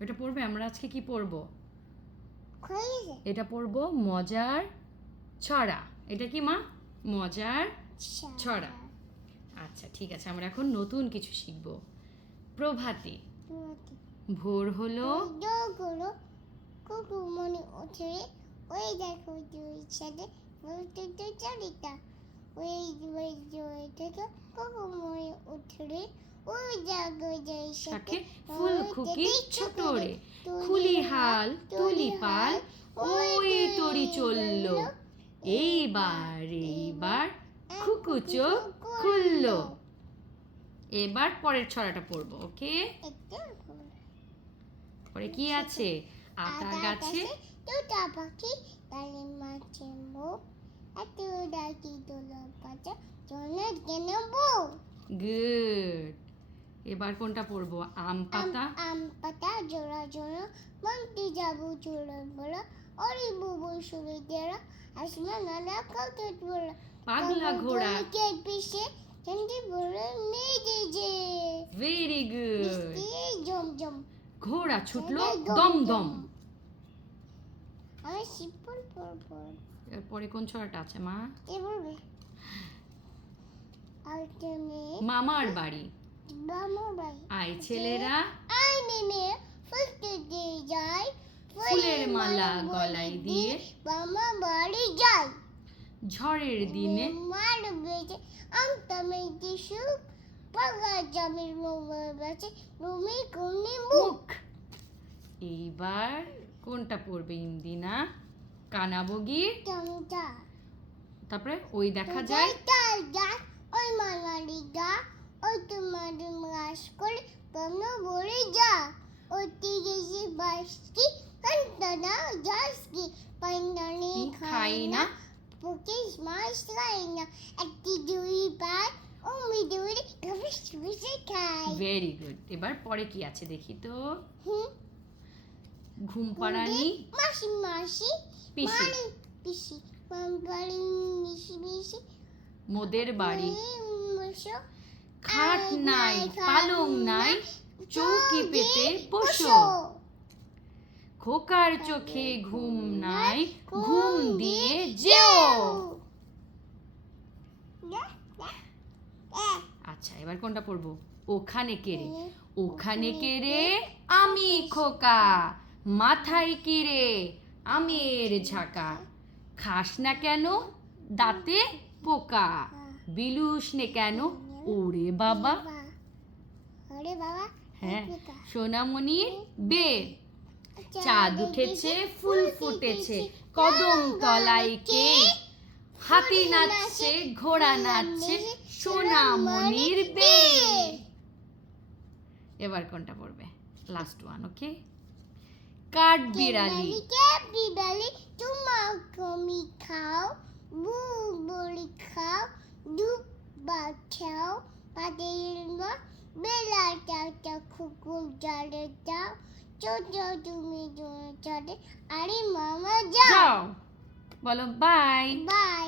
এটা পড়বে? আমরা আজকে কি পড়ব? এটা পড়ব মজার ছড়া। এটা কি মা? মজার ছড়া। আচ্ছা ঠিক আছে আমরা এখন নতুন কিছু শিখব। প্রভাতে। ভোর হলো। মনে ওঠে ওই দেখো দুই সাথে চারিটা ওই থেকে কুকু মনে ওঠে তাকে ফুল খুকি ছোট রে খুলি হাল তুলি পাল ওই তরি চলল। এইবার এইবার খুকু চোখ খুললো এবার পরের ছড়াটা পড়ব ওকে? পরে কি আছে? আতা গাছে? দুটা পাখি তালে মাছে মুখ এত ডাকি দোলা পাতা জনের কেন বউ? গুড। এবার কোনটা পড়ব? আম পাতা? আম- পাতা জোড়া জোড়া মন্টি যাব জোড়া বড়া অরি বুবু সুরে দেড়া আসমা নালা কত বড়া পাগলা ঘোড়া। কে পিছে চন্ডি বড় মেজে যে যে ভেরি গুড জম জম। ঘোড়া ছুটলো দম দম আমি সিম্পল পড়ব এরপরে কোন ছড়াটা আছে মা? এ বলবে মামার বাড়ি। আই ছেলেরা। আই নেমে ফুলতে দিয়ে যায় ফুলের মালা গলায় দিয়ে বামা বাড়ি যায় ঝড়ের দিনে মার বেজে মেয়েটি সুখ পাগা জামির মোবাইল বাজে রুমি কোনে মুখ। এইবার কোনটা পড়বে ইন্দিনা? কানাবগির টমটা তারপরে ওই দেখা যায়। ওই মালারি গা তোমার মাস করে বন্ধ বলে যা তিরিশে বাসকি কান্তানা যাসকি পাইনানি খাই না পুকিস মাস খাই না। একটি দুই পায় অমি দুই গবিস গবিসে খাই ভেরি গুড এবার পরে কি আছে দেখি তো? হুম। ঘুম পাড়ানি মাসি মাসি পিসি। পিসি। মামবাড়ি মিশি মিশি। মোদের বাড়ি। মশো খাট নাই পালং নাই চৌকি পেতে বসো। খোকার চোখে ঘুম নাই ঘুম দিয়ে যেও। আচ্ছা এবার কোনটা পড়ব? ওখানে কেড়ে। ওখানে কেড়ে আমি খোকা মাথায় কিরে আমের ঝাঁকা। খাস না কেন দাঁতে পোকা। বিলুস নে কেন ওরে বাবা। আরে বাবা। হ্যাঁ সোনামণির বে। চাঁদ উঠেছে ফুল ফুটেছে কদম তলায় কে? হাতি নাচছে ঘোড়া নাচছে সোনামণির বে। এবার কোনটা পড়বে? লাস্ট ওয়ান ওকে কাঠ বিড়ালি। কে বিড়ালি তোমার কমি খাও বড়ি খাও দুপ বা খাও পাদের মা বেলা চাটা খুকুর জালে যাও ছোট তুমি চলে আরে মামা যাও বলো বাই বাই